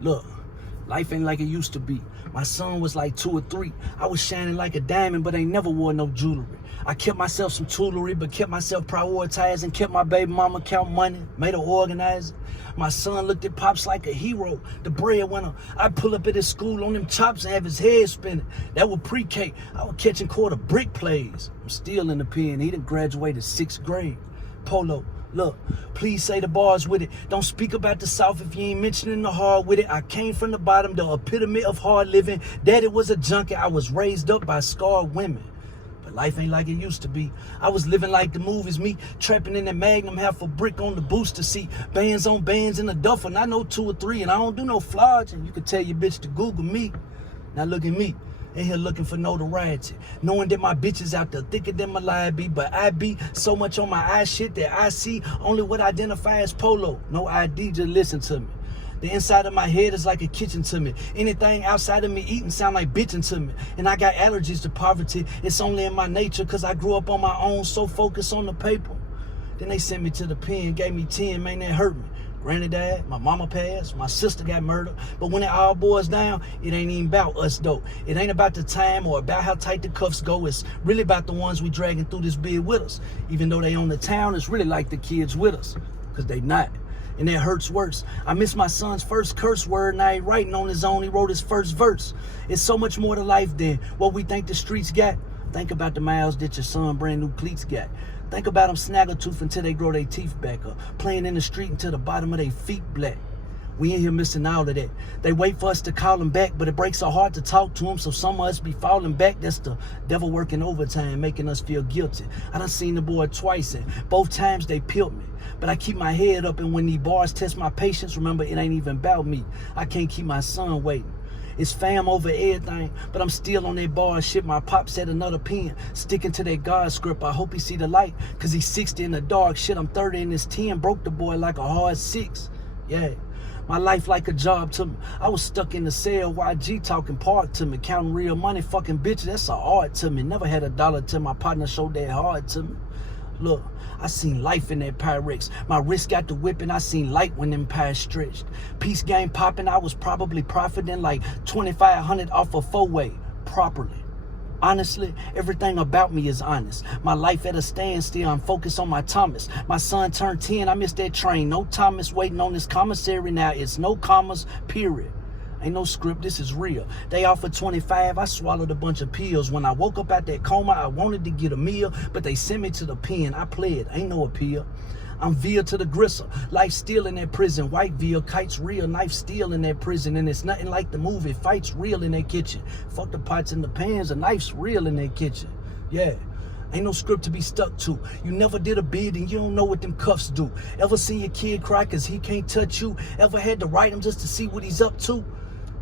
Look, life ain't like it used to be. My son was like 2 or 3. I was shining like a diamond, but ain't never wore no jewelry. I kept myself some toolery, but kept myself prioritizing, kept my baby mama count money, made her organize it. My son looked at Pops like a hero, the breadwinner. I'd pull up at his school on them chops and have his head spinning. That was pre-K. I was catching quarter brick plays. I'm still in the pen. He done graduated 6th grade. Polo, look, please say the bars with it. Don't speak about the South if you ain't mentioning the hard with it. I came from the bottom, the epitome of hard living. Daddy was a junkie. I was raised up by scarred women. But life ain't like it used to be. I was living like the movies, me trapping in that Magnum, half a brick on the booster seat. Bands on bands in the duffel, and I know 2 or 3, and I don't do no flogging. You can tell your bitch to Google me. Now look at me. In here looking for notoriety, knowing that my bitches out there thicker than my lie be, but I be so much on my eye shit that I see only what I identify as polo. No ID, just listen to me. The inside of my head is like a kitchen to me. Anything outside of me eating sound like bitching to me. And I got allergies to poverty. It's only in my nature because I grew up on my own, so focused on the paper. Then they sent me to the pen, gave me 10, man, that hurt me. Granny died, my mama passed, my sister got murdered. But when it all boils down, it ain't even about us though. It ain't about the time or about how tight the cuffs go. It's really about the ones we dragging through this bid with us. Even though they own the town, it's really like the kids with us, because they not. And that hurts worse. I miss my son's first curse word, and I ain't writing on his own. He wrote his first verse. It's so much more to life than what we think the streets got. Think about the miles that your son brand new cleats got. Think about them snaggletooth until they grow their teeth back up. Playing in the street until the bottom of their feet black. We in here missing all of that. They wait for us to call them back, but it breaks our heart to talk to them, so some of us be falling back. That's the devil working overtime, making us feel guilty. I done seen the boy twice, and both times they peeled me. But I keep my head up, and when these bars test my patience, remember it ain't even about me. I can't keep my son waiting. It's fam over everything, but I'm still on that bar shit. My pop said another pen, sticking to that God script. I hope he see the light, cause he's 60 in the dark. Shit, I'm 30 and this 10 broke the boy like a hard 6. Yeah, my life like a job to me. I was stuck in the cell, YG talking park to me, counting real money, fucking bitches, that's an art to me. Never had a dollar till my partner showed that hard to me. Look, I seen life in that Pyrex. My wrist got the whipping, I seen light when them pies stretched. Peace game popping, I was probably profiting like 2,500 off a 4-way, properly. Honestly, everything about me is honest. My life at a standstill, I'm focused on my Thomas. My son turned 10, I missed that train. No Thomas waiting on this commissary now, it's no commas, period. Ain't no script, this is real. They offered 25, I swallowed a bunch of pills. When I woke up out that coma, I wanted to get a meal, but they sent me to the pen. I pled, ain't no appeal. I'm veal to the gristle. Life still in that prison. White veal, kites real, knife still in that prison. And it's nothing like the movie. Fights real in that kitchen. Fuck the pots and the pans, the knife's real in that kitchen. Yeah. Ain't no script to be stuck to. You never did a bid and you don't know what them cuffs do. Ever seen your kid cry cause he can't touch you? Ever had to write him just to see what he's up to?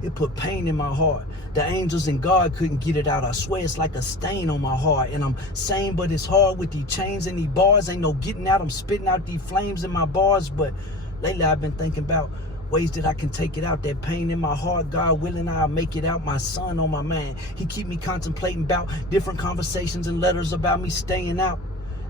It put pain in my heart. The angels and God couldn't get it out. I swear it's like a stain on my heart. And I'm sane, but it's hard with these chains and these bars. Ain't no getting out. I'm spitting out these flames in my bars. But lately I've been thinking about ways that I can take it out. That pain in my heart, God willing, I'll make it out. My son on my mind. He keep me contemplating about different conversations and letters about me staying out.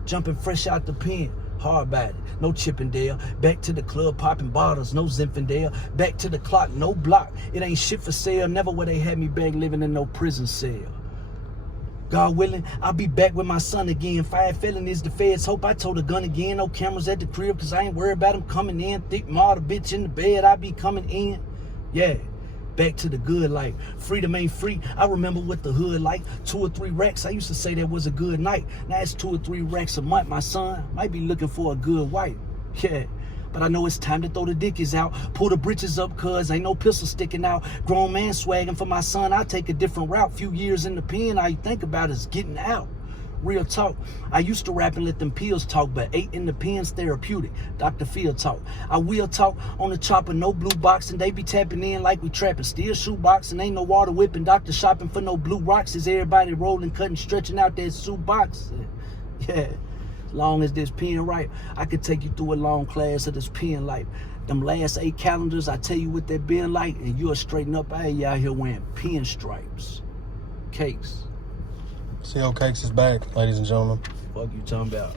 Jumping fresh out the pen. Hard about it, no Chippendale. Back to the club, popping bottles, no Zinfandel. Back to the clock, no block. It ain't shit for sale. Never would they had me back living in no prison cell. God willing, I'll be back with my son again. 5 felonies, the feds hope I told a gun again. No cameras at the crib, cause I ain't worried about him coming in. Thick ma, the bitch in the bed, I be coming in. Yeah. Back to the good life. Freedom ain't free. I remember what the hood like. 2 or 3 racks. I used to say that was a good night. Now it's 2 or 3 racks a month. My son might be looking for a good wife. Yeah. But I know it's time to throw the dickies out. Pull the britches up, cuz ain't no pistol sticking out. Grown man swagging for my son. I take a different route. Few years in the pen, all you think about is getting out. Real talk. I used to rap and let them pills talk, but 8 in the pen's therapeutic. Dr. Phil talk. I will talk on the chopper, no blue box, and they be tapping in like we trapping. Still shoebox and ain't no water whipping. Doctor shopping for no blue rocks. Is everybody rolling, cutting, stretching out that suit box? Yeah. As long as this pen right, I could take you through a long class of this pen life. Them last 8 calendars, I tell you what that been like, and you'll straighten up. I out here wearing pin stripes. Cakes. CO Cakes is back, ladies and gentlemen. Fuck you talking about?